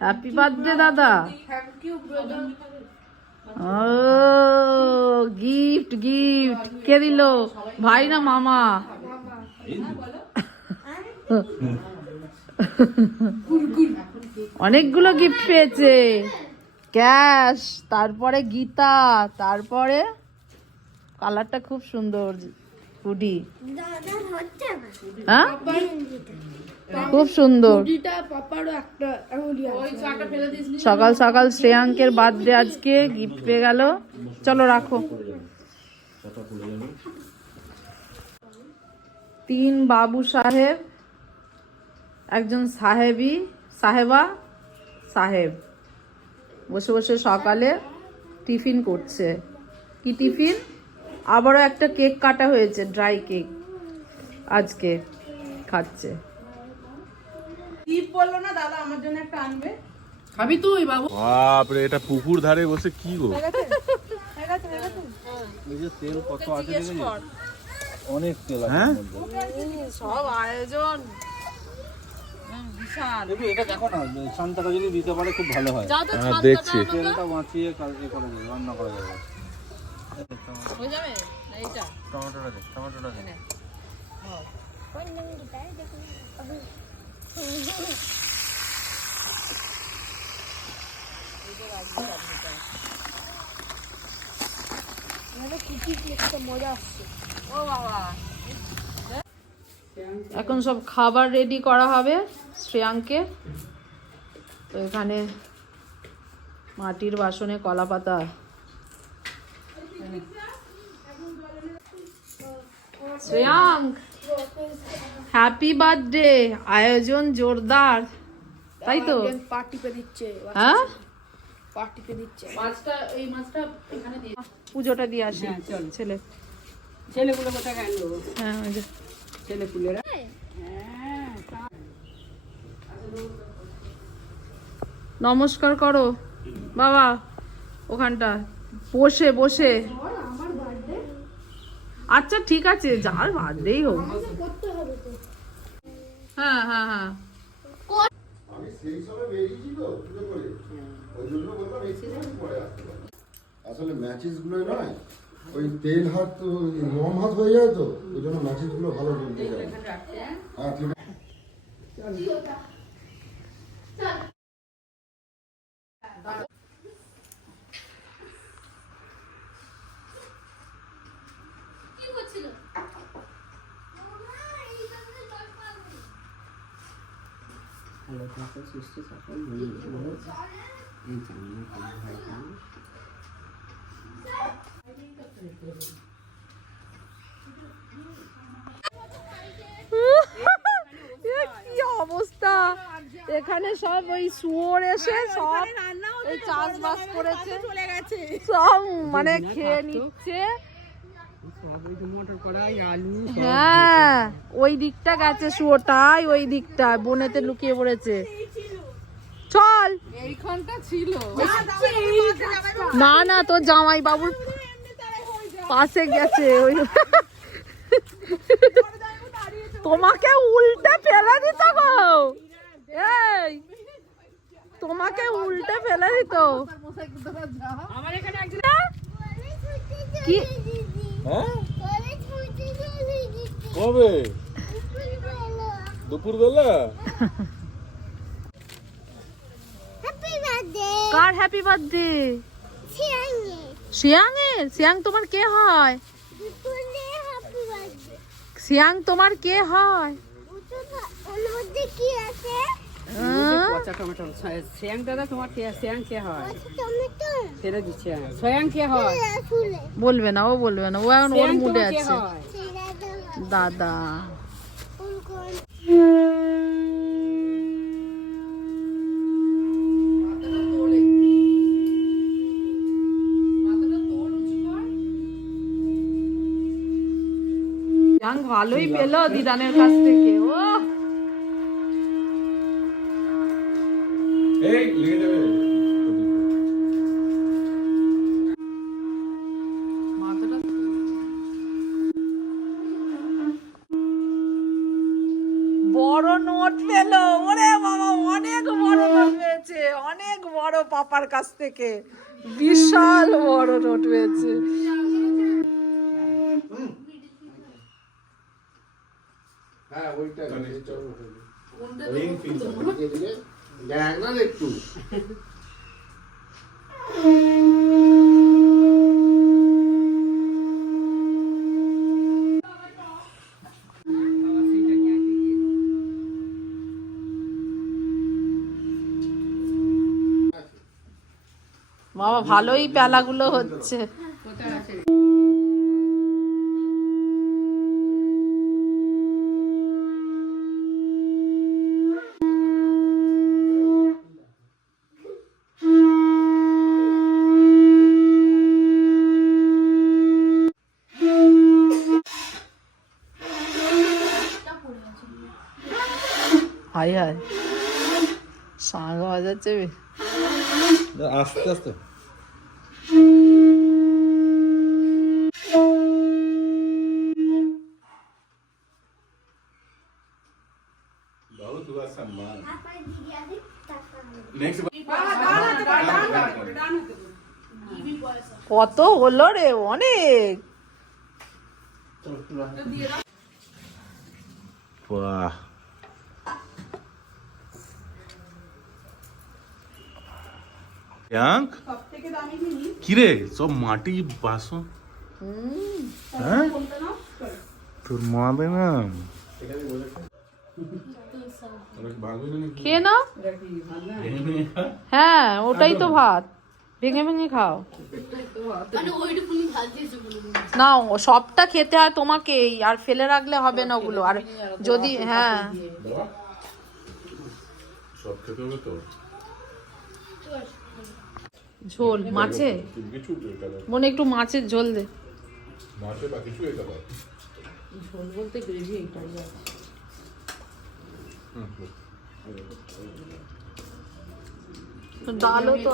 Happy birthday দাদা। ও gift gift কে দিল? ভাই না মামা? অনেকগুলো গিফট পেয়েছে। ক্যাশ, তারপরে গীতা, তারপরে কালারটা খুব সুন্দর হুডি। হ্যাঁ খুব সুন্দর। সকাল সকাল শ্রেয়াঙ্কের বার্থডে আজকে, গিফট পেয়ে গেল। চলো রাখো। 3 বাবু সাহেব, একজন সাহেবী সাহেবা সাহেব বসে বসে সকালে টিফিন করছে। কি টিফিন? আবারও একটা কেক কাটা হয়েছে, ড্রাই কেক আজকে খাচ্ছে। বললো না দাদা আমার জন্য একটা আনবে, খাবি তুই বাবু? বাপরে, এটা পুকুর ধারে বসে কি গো? তেল কত আছে অনেক তেল আছে। হ্যাঁ সব আয়োজন বিশাল। এটা দেখো না, শান্তাটা যদি দিতে পারে খুব ভালো হয়। দেখছি তেলটা বাঁচিয়ে কালকে করে রান্না করা যাবে। হয়ে যাবে না এটা? টমেটোটা দে, টমেটোটা দে। এখন সব খাবার রেডি করা হবে শ্রেয়াঙ্কে। তো এখানে মাটির বাসনে কলা পাতা, শ্রেয়াঙ্ক হ্যাপি বার্থডে, আয়োজন জোরদার, তাই তো? পার্টিতে দিচ্ছে, হ্যাঁ পার্টিতে দিচ্ছে। মাছটা, এই মাছটা এখানে দিয়ে পুজোটা দিয়ে আসি। ছেলে ছেলেগুলো কোথায় গেল? হ্যাঁ ওই যে ছেলেপুলেরা নমস্কার করো বাবা ওখানটা বসে বসে। আচ্ছা ঠিক আছে, যার বার্থডেই হোক। হ্যাঁ হ্যাঁ হ্যাঁ আসলে ম্যাচেস গুলো নয়, ওই তেল হাত তো গরম হাত হয়ে যায়, তো ওই জন্য ম্যাচেস গুলো ভালো জ্বলতে যায়। হ্যাঁ ঠিক আছে। কি অবস্থা এখানে, সব ওই শুয়োর এসে সব এই চাষবাস করেছে, সব মানে খেয়ে নিচ্ছে। হ্যাঁ ওই দিকটা গেছে শুয়োরটাই, ওই দিকটা বনেতে লুকিয়ে পড়েছে। চল, এইখানটা ছিল না না, তোর জামাই বাবুর পাশে গেছে। ওই তোমাকে উল্টে ফেলে দিত গো, এই তোমাকে উল্টে ফেলে দিত। কি কবে? দুপুর বেলা? কার হ্যাপি বার্থডে? শিয়াংয়ের। শিয়াং তোমার কে হয়? শিয়াং তোমার কে হয়? বলবে না, ও বলবে না, ও এখন ওর মুডে আছে। দাদা ভালোই পেলো দিদানের কাছ থেকে। ও এই লেগে যাবে। বড় নোট পেলো, ওরে বাবা অনেক বড় নোট পেয়েছে, পাপার কাছ থেকে, বিশাল বড় নোট পেয়েছে। হ্যাঁ ওইটা রিং ফিঙ্গার দেখ না একটু। বাবা ভালোই পেলাগুলো হচ্ছে। হাই হাই শাঁখ বাজাচ্ছে। আস্তে আস্তে কত হলো রে, অনেক। বাহ কিরে সব মাটি বাসন, হ্যাঁ তোর মা দে না খেয়ে নাও। হ্যাঁ ওটাই তো ভাত, ভেঙে ভেঙে খাও। না সবটা খেতে হয় তোমাকেই, আর ফেলে রাখলে হবে না ওগুলো। আর যদি হ্যাঁ সব খেতে হবে তো। ঝোল মাছে, মনে একটু মাছের ঝোল দে। মাছে বা কিছু এটা পায় ঝোল বলতে গ্রেভি এইটাই আছে। ডালও তো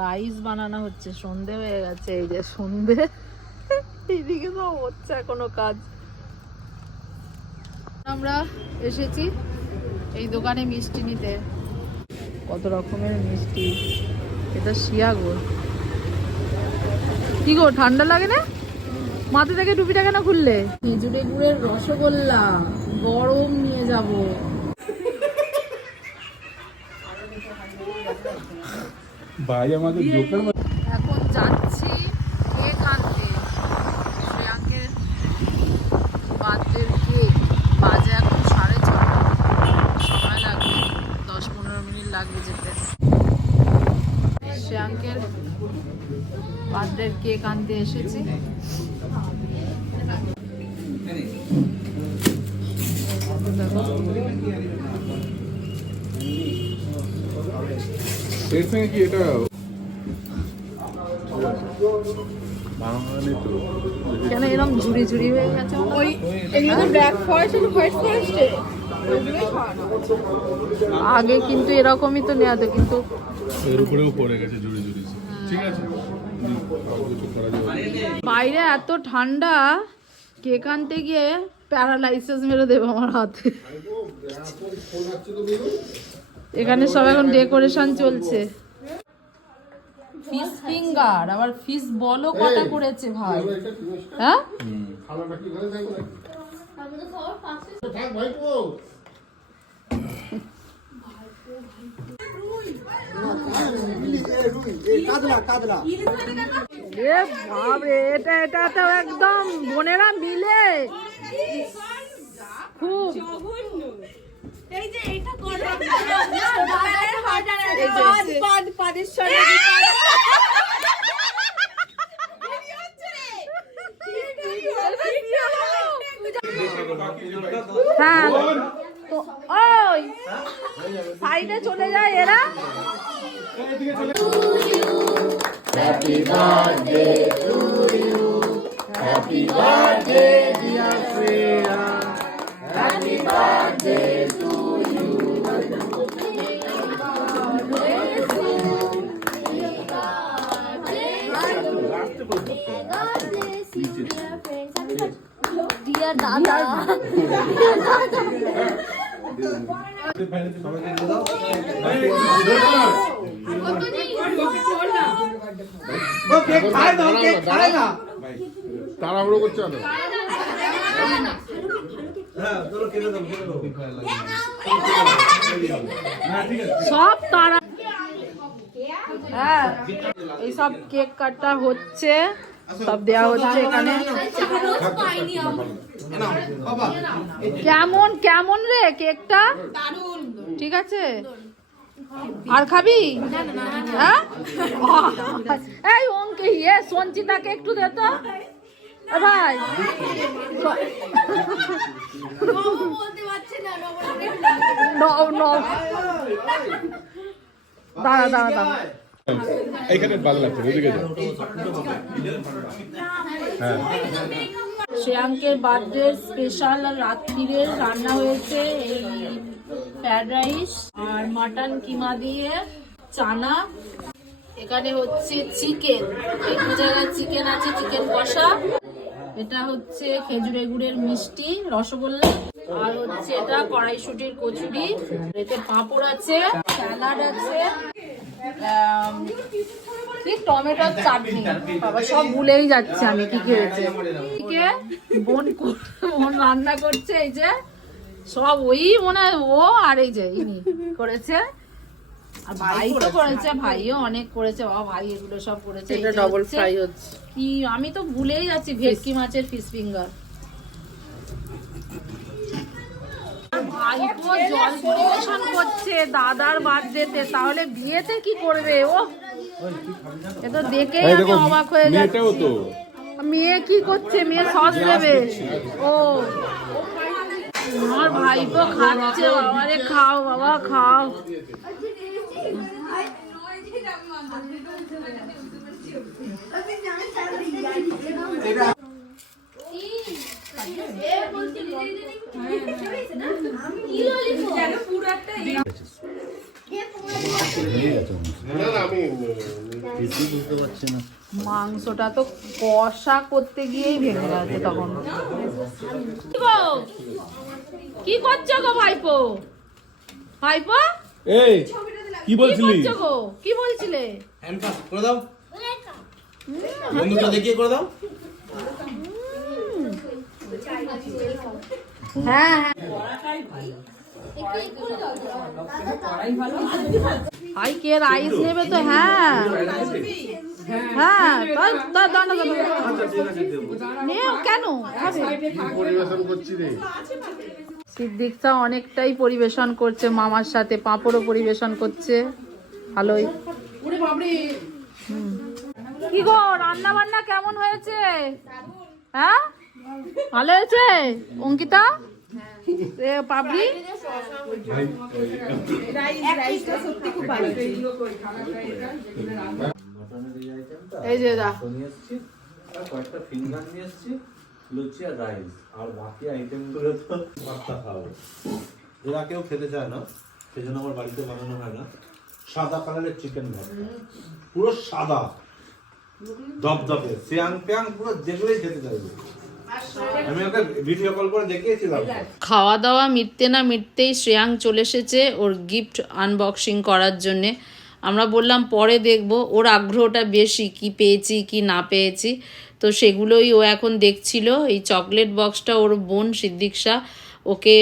রাইস বানানো হচ্ছে, সন্ধে হয়ে গেছে। এই যে সন্ধে, এইদিকে তো হচ্ছে এখনো কাজ। আমরা এসেছি এই দোকানে মিষ্টি নিতে, কত রকমের মিষ্টি। এটা শিয়াগো। কি গো ঠান্ডা লাগে না? মাথা থেকে টুপিটা কেন খুললে? খেজুরে গুড়ের রসগোল্লা গরম নিয়ে যাব। ভাই আমাদের জোকার এখন যাচ্ছি কেক আনতে, শ্রেয়াঙ্কের বার্থডের কেক। বাজে এখন 6:30, সময় লাগবে 10-15 মিনিট লাগবে যেতে। শ্রেয়াঙ্কের বার্থডের কেক আনতে এসেছি। এর সঙ্গে কি এটা কেন এরকম ঝুড়ি ঝুড়ি হয়ে গেছে? ওই এগুলো ব্ল্যাক ফরেস্ট আর হোয়াইট ফরেস্টে ওইগুলোই খাওয়ানো। আগে কিন্তু এরকমই তো নেওয়া, কিন্তু এর উপরেও পড়ে গেছে জুড়ি জুড়ি। ঠিক আছে বাইরে এত ঠান্ডা, কেক আনতে গিয়ে প্যারালাইসিস মেরে দেবে আমার হাতে। এখানে সব এখন ডেকোরেশন চলছে। ফিশ ফিঙ্গার, আবার ফিশ বলও কটা করেছে ভাই। হ্যাঁ এটা এটা তো একদম বোনেরা মিলে খুব। এই যে এটা করে হ্যাঁ ওই সাইডে চলে যায় এরা। Happy birthday to you. Happy birthday dear Freya. Happy birthday to you. Dear Dada. তাড়াহুড়ো করছে না। সব তারা হ্যাঁ এইসব কেক কাটা হচ্ছে, সব দেয়া হচ্ছে এখানে। কেমন কেমন রে কেকটা? ঠিক আছে। আর খাবি? হ্যাঁ এই অঙ্কে ইয়ে সঞ্চিতাকে একটু দে তো ভাই। দাঁড়া দাঁড়া দাঁড়া, এইখানে ভালো লাগছে, ওদিকে যাও। শ্রেয়াঙ্কের বার্থডে স্পেশাল রাত্রিরের রান্না হয়েছে এই ফ্রাইড রাইস আর মাটন কিমা দিয়ে চানা। এখানে হচ্ছে চিকেন, একটু জায়গায় চিকেন আছে, চিকেন কষা। এটা হচ্ছে খেজুরে গুড়ের মিষ্টি রসগোল্লা, আর হচ্ছে এটা কড়াইশুটির কচুরি। এতে পাঁপড় আছে, স্যালাড আছে, কি টমেটোর চাটনি। বাবা সব ভুলেই যাচ্ছে আমি কি কি হয়েছে। বোন রান্না করছে, এই যে সব ওই মনে হয় ও আর এই যে ইনি করেছে, আর ভাই তো করেছে, ভাইও অনেক করেছে। বাবা ভাই এগুলো সব করেছে। এটা ডবল ফ্রাই হচ্ছে কি, আমি তো ভুলেই যাচ্ছি, ভেটকি মাছের ফিশ ফিঙ্গার। ভাইপো জল পরিবেশন করছে দাদার বার্থডেতে, তাহলে বিয়েতে কি করবে ও? এ তো দেখেই আমি অবাক হয়ে যাচ্ছি। মেয়ে কি করছে? মেয়ে সস দেবে। ও আমার ভাইপো খাচ্ছে। বাবা রে খাও বাবা খাও। মাংসটা তো কষা করতে গিয়েই ভেঙে যাচ্ছে তখন। কি করছো গো ভাইপো? ভাইপো এই কি বলছিলি? গো কি বলছিলে? হ্যান্ড পাস করে দাও, বন্ধুকে দেখিয়ে করে দাও। হ্যাঁ ভাই কে রাইস নেবে তো? হ্যাঁ হ্যাঁ কেন সিদ্দিকটা অনেকটাই পরিবেশন করছে মামার সাথে, পাঁপড়ও পরিবেশন করছে। ভালোই। কি গো রান্না বান্না কেমন হয়েছে? হ্যাঁ ভালো হয়েছে অঙ্কিতা? পাবলি এই যে কয়েকটা ফিঙ্গার নিয়ে এসেছি, লুচি আর রাইস, আর বাকি আইটেম গুলো তো ভর্তা খাবো। এরা কেউ খেতে চায় না, সেজন্য আমার বাড়িতে বানানো হয় না। সাদা কালারের চিকেন ভর্তা, পুরো সাদা দপদপে, শ্রেয়াং প্যাং পুরো যেগুলোই খেতে চাইবে। আমি ওকে ভিডিও কল করে দেখিয়েছিলাম। খাওয়া দাওয়া মিটতে না মিটতেই শ্রেয়াং চলে এসেছে ওর গিফট আনবক্সিং করার জন্যে। আমরা বললাম পরে দেখব, ওর আগ্রহটা বেশি কি পেয়েছি কি না পেয়েছি, তো সেগুলোই ও এখন দেখছিল। এই চকলেট বক্সটা ওর বোন সিদ্দিকশা ওকে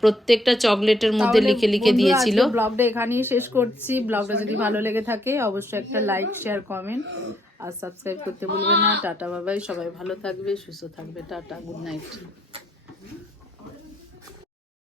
প্রত্যেকটা চকলেটের মধ্যে লিখে লিখে দিয়েছিল। ব্লগটা এখানেই শেষ করছি। ব্লগটা যদি ভালো লেগে থাকে অবশ্যই একটা লাইক শেয়ার কমেন্ট আর সাবস্ক্রাইব করতে ভুলবে না। টাটা বাবাই, সবাই ভালো থাকবে, সুস্থ থাকবে। Tata, good night.